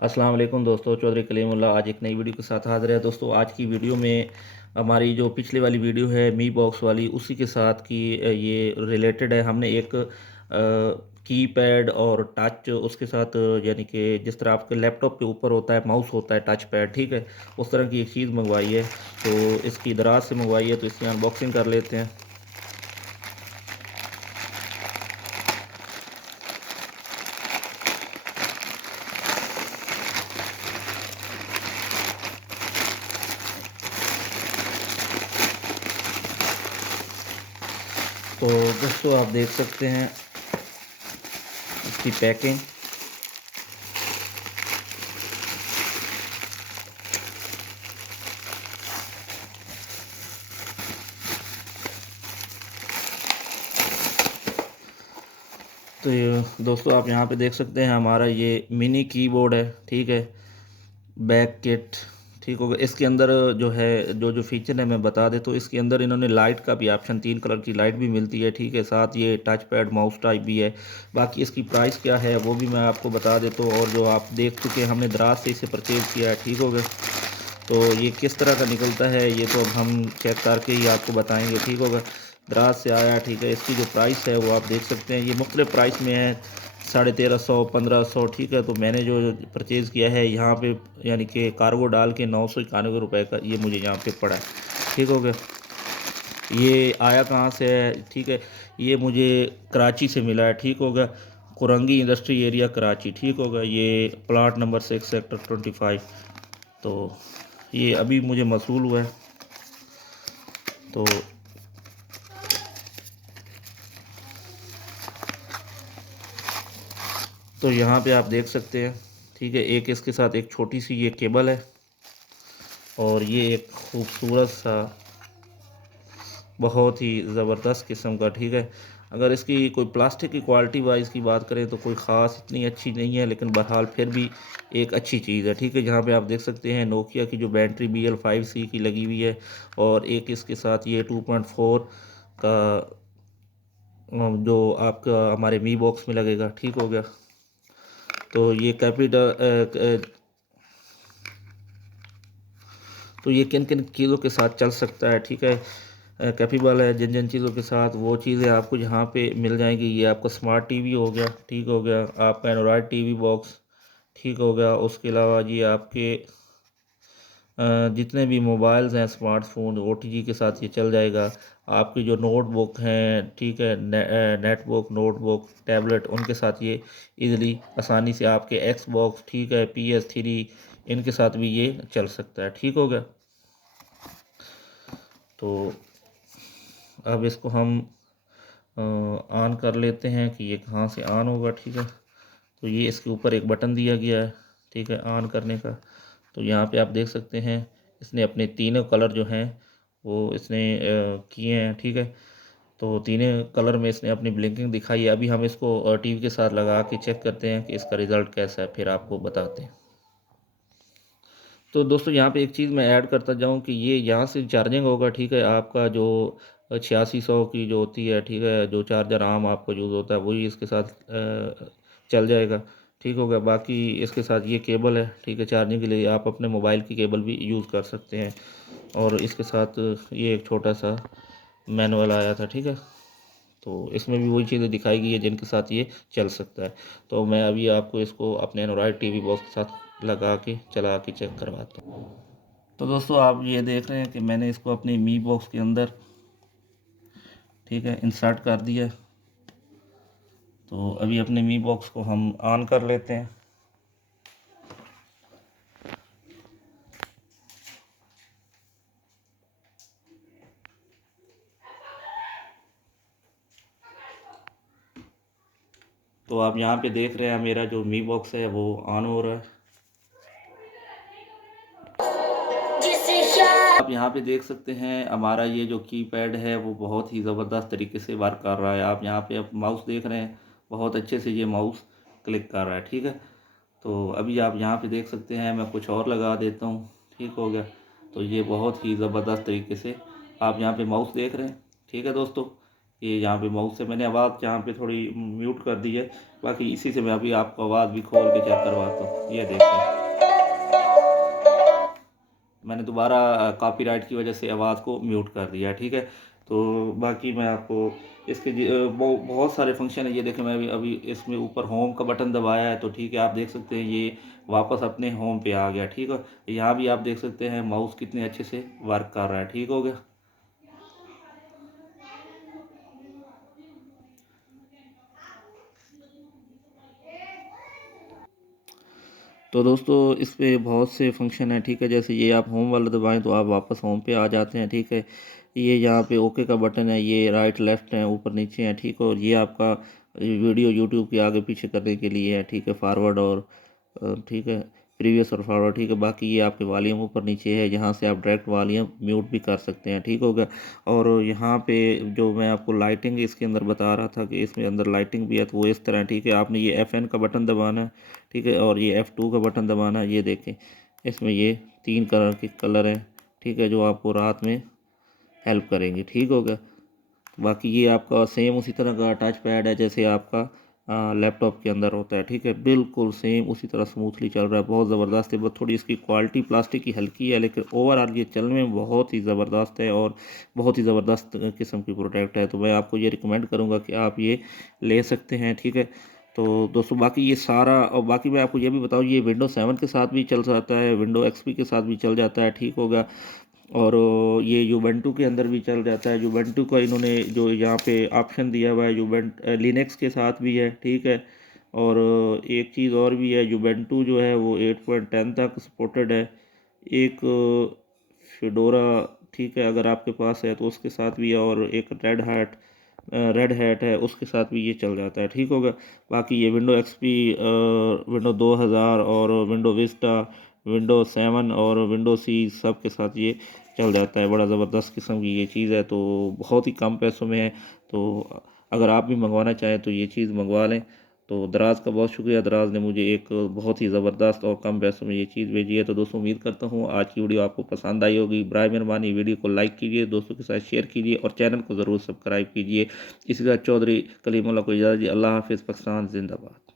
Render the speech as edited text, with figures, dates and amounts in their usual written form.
अस्सलाम वालेकुम दोस्तों, चौधरी कलीमुल्लाह आज एक नई वीडियो के साथ हाज़िर है। दोस्तों आज की वीडियो में हमारी जो पिछली वाली वीडियो है मी बॉक्स वाली, उसी के साथ की ये रिलेटेड है। हमने एक कीपैड और टच उसके साथ यानी कि जिस तरह आपके लैपटॉप के ऊपर होता है माउस होता है टच पैड, ठीक है, उस तरह की एक चीज़ मंगवाई है। तो इसकी दराज से मंगवाई है, तो इसकी अनबॉक्सिंग कर लेते हैं। तो दोस्तों आप देख सकते हैं इसकी पैकिंग। तो ये दोस्तों आप यहाँ पे देख सकते हैं हमारा ये मिनी कीबोर्ड है, ठीक है, बैक किट, ठीक होगा। इसके अंदर जो है जो जो फीचर है मैं बता दें, तो इसके अंदर इन्होंने लाइट का भी ऑप्शन, 3 कलर की लाइट भी मिलती है, ठीक है, साथ ये टच पैड माउस टाइप भी है। बाकी इसकी प्राइस क्या है वो भी मैं आपको बता देता हूँ, और जो आप देख चुके हैं हमने दराज से इसे परचेज़ किया है, ठीक हो गया। तो ये किस तरह का निकलता है ये तो अब हम चेक करके ही आपको बताएंगे, ठीक होगा। दराज से आया, ठीक है। इसकी जो प्राइस है वो आप देख सकते हैं, ये मुख्तलिफ प्राइस में है, 1350, 1500, ठीक है। तो मैंने जो परचेज़ किया है यहाँ पे यानी कि कार्गो डाल के 991 रुपये का ये मुझे यहाँ पे पड़ा है, ठीक हो गया। ये आया कहाँ से है, ठीक है, ये मुझे कराची से मिला है, ठीक होगा। कुरंगी इंडस्ट्री एरिया कराची, ठीक होगा। ये प्लाट नंबर 6 सेक्टर 25। तो ये अभी मुझे मसूल हुआ है। तो यहाँ पे आप देख सकते हैं, ठीक है, एक इसके साथ एक छोटी सी ये केबल है, और ये एक खूबसूरत सा बहुत ही ज़बरदस्त किस्म का, ठीक है। अगर इसकी कोई प्लास्टिक की क्वालिटी वाइज की बात करें तो कोई ख़ास इतनी अच्छी नहीं है, लेकिन बहरहाल फिर भी एक अच्छी चीज़ है, ठीक है। जहाँ पे आप देख सकते हैं नोकिया की जो बैटरी BL5C की लगी हुई है, और एक इसके साथ ये 2.4 का जो आपका हमारे मी बॉक्स में लगेगा, ठीक हो गया। तो ये तो ये किन किन चीज़ों के साथ चल सकता है, ठीक है। कैपेबल है जिन जिन चीज़ों के साथ, वो चीज़ें आपको यहाँ पे मिल जाएंगी। ये आपका स्मार्ट टीवी हो गया, ठीक हो गया, आपका एंड्रॉयड टीवी बॉक्स, ठीक हो गया। उसके अलावा ये आपके जितने भी मोबाइल्स हैं स्मार्टफोन OTG के साथ ये चल जाएगा। आपकी जो नोटबुक हैं, ठीक है, नेटबुक, नोटबुक, टैबलेट, उनके साथ ये इजीली आसानी से आपके Xbox, ठीक है, PS3, इनके साथ भी ये चल सकता है, ठीक हो गया। तो अब इसको हम ऑन कर लेते हैं कि ये कहाँ से ऑन होगा, ठीक है। तो ये इसके ऊपर एक बटन दिया गया है, ठीक है, ऑन करने का। तो यहाँ पे आप देख सकते हैं इसने अपने तीनों कलर जो हैं वो इसने किए हैं, ठीक है। तो तीनों कलर में इसने अपनी ब्लिंकिंग दिखाई है। अभी हम इसको टीवी के साथ लगा के चेक करते हैं कि इसका रिज़ल्ट कैसा है, फिर आपको बताते हैं। तो दोस्तों यहाँ पे एक चीज़ मैं ऐड करता जाऊँ कि ये यहाँ से चार्जिंग होगा, ठीक है। आपका जो 8600 की जो होती है, ठीक है, जो चार्जर आम आपको यूज़ होता है वही इसके साथ चल जाएगा, ठीक होगा। बाकी इसके साथ ये केबल है, ठीक है, चार्जिंग के लिए आप अपने मोबाइल की केबल भी यूज़ कर सकते हैं। और इसके साथ ये एक छोटा सा मैनुअल आया था, ठीक है। तो इसमें भी वही चीज़ें दिखाई गई है जिनके साथ ये चल सकता है। तो मैं अभी आपको इसको अपने एंड्रॉयड टीवी बॉक्स के साथ लगा के चला के चेक करवाता हूँ। तो दोस्तों आप ये देख रहे हैं कि मैंने इसको अपनी मी बॉक्स के अंदर, ठीक है, इंसर्ट कर दिया है। तो अभी अपने मी बॉक्स को हम ऑन कर लेते हैं। तो आप यहाँ पे देख रहे हैं मेरा जो मी बॉक्स है वो ऑन हो रहा है। आप यहाँ पे देख सकते हैं हमारा ये जो कीपैड है वो बहुत ही ज़बरदस्त तरीके से वर्क कर रहा है। आप यहाँ पे अब माउस देख रहे हैं, बहुत अच्छे से ये माउस क्लिक कर रहा है, ठीक है। तो अभी आप यहाँ पे देख सकते हैं, मैं कुछ और लगा देता हूँ, ठीक हो गया। तो ये बहुत ही ज़बरदस्त तरीके से आप यहाँ पे माउस देख रहे हैं, ठीक है दोस्तों। ये यहाँ पे माउस से मैंने आवाज़ यहाँ पे थोड़ी म्यूट कर दी है, बाकी इसी से मैं अभी आपको आवाज़ भी खोल के चेक करवाता हूँ। ये देखिए मैंने दोबारा कॉपीराइट की वजह से आवाज़ को म्यूट कर दिया, ठीक है। तो बाकी मैं आपको इसके बहुत सारे फंक्शन है। ये देखें मैं अभी इसमें ऊपर होम का बटन दबाया है तो ठीक है, आप देख सकते हैं ये वापस अपने होम पे आ गया, ठीक है। यहाँ भी आप देख सकते हैं माउस कितने अच्छे से वर्क कर रहा है, ठीक हो गया। तो दोस्तों इस पे बहुत से फंक्शन हैं, ठीक है। जैसे ये आप होम वाला दबाएं तो आप वापस होम पे आ जाते हैं, ठीक है। ये यहाँ पे ओके का बटन है, ये राइट लेफ्ट है, ऊपर नीचे है, ठीक है। और ये आपका वीडियो यूट्यूब के आगे पीछे करने के लिए है, ठीक है, फॉरवर्ड और ठीक है, प्रीवियस और फॉरवर्ड, ठीक है। बाकी ये आपके वॉल्यूम ऊपर नीचे है, यहाँ से आप डायरेक्ट वॉल्यूम म्यूट भी कर सकते हैं, ठीक होगा। और यहाँ पे जो मैं आपको लाइटिंग इसके अंदर बता रहा था कि इसमें अंदर लाइटिंग भी है, तो वो इस तरह, ठीक है। आपने ये FN का बटन दबाना है, ठीक है, और ये F2 का बटन दबाना है। ये देखें इसमें ये 3 कलर के कलर हैं, ठीक है, जो आपको रात में हेल्प करेंगे, ठीक होगा। बाकी ये आपका सेम उसी तरह का टच पैड है जैसे आपका लैपटॉप के अंदर होता है, ठीक है। बिल्कुल सेम उसी तरह स्मूथली चल रहा है, बहुत ज़बरदस्त है। बस थोड़ी इसकी क्वालिटी प्लास्टिक की हल्की है, लेकिन ओवरऑल ये चलने में बहुत ही ज़बरदस्त है और बहुत ही ज़बरदस्त किस्म की प्रोडक्ट है। तो मैं आपको ये रिकमेंड करूँगा कि आप ये ले सकते हैं, ठीक है। तो दोस्तों बाकी ये सारा, और बाकी मैं आपको ये भी बताऊँ, ये विंडो 7 के साथ भी चल जाता है, विंडो XP के साथ भी चल जाता है, ठीक होगा। और ये यूबेंटू के अंदर भी चल जाता है। यूबेंटू का इन्होंने जो यहाँ पे ऑप्शन दिया हुआ है, लिनक्स के साथ भी है, ठीक है। और एक चीज़ और भी है, यूबेंटू जो है वो 8.10 तक सपोर्टेड है। एक फिडोरा, ठीक है, अगर आपके पास है तो उसके साथ भी है। और एक रेड हैट है, उसके साथ भी ये चल जाता है, ठीक होगा। बाकी ये विंडो XP, विंडो 2000 और विंडो विस्टा, विंडो 7 और विंडो C सब के साथ ये चल जाता है। बड़ा ज़बरदस्त किस्म की ये चीज़ है, तो बहुत ही कम पैसों में है। तो अगर आप भी मंगवाना चाहें तो ये चीज़ मंगवा लें। तो दराज का बहुत शुक्रिया, दराज ने मुझे एक बहुत ही ज़बरदस्त और कम पैसों में ये चीज़ भेजी है। तो दोस्तों उम्मीद करता हूँ आज की वीडियो आपको पसंद आई होगी। बराए मेहरबानी वीडियो को लाइक कीजिए, दोस्तों के साथ शेयर कीजिए और चैनल को ज़रूर सब्सक्राइब कीजिए। इसी तरह चौधरी कलीमुल्लाह को इजाज़त दीजिए। अल्लाह हाफिज़। पाकिस्तान जिंदाबाद।